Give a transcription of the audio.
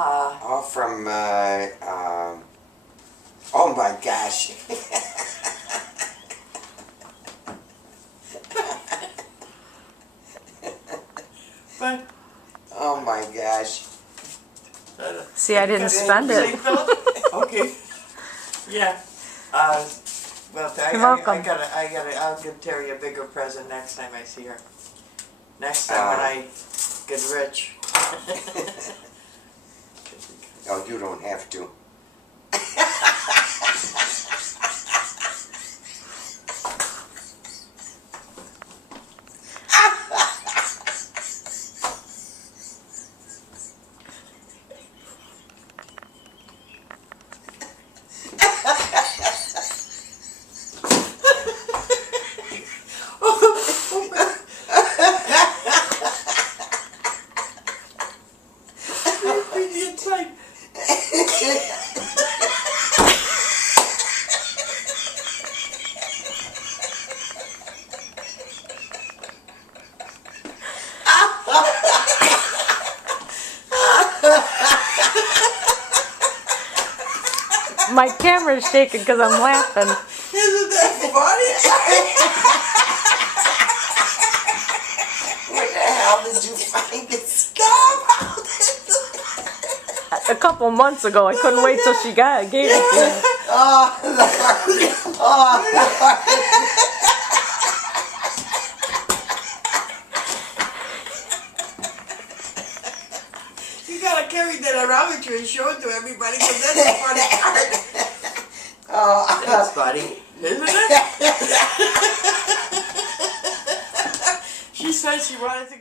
Oh, from, oh my gosh. But, Oh my gosh. See, I didn't spend it. okay. Yeah. Well, You're welcome. I'll give Terry a bigger present next time I see her. Next time when I get rich. Oh, you don't have to. The inside. My camera's shaking because I'm laughing. Isn't that funny? Where the hell did you find this? A couple months ago, I couldn't wait till she gave it to me. Oh, Lord. Oh, You gotta carry that around with you and show it to everybody because that's a funny part. oh. That's funny, isn't it? She said she wanted to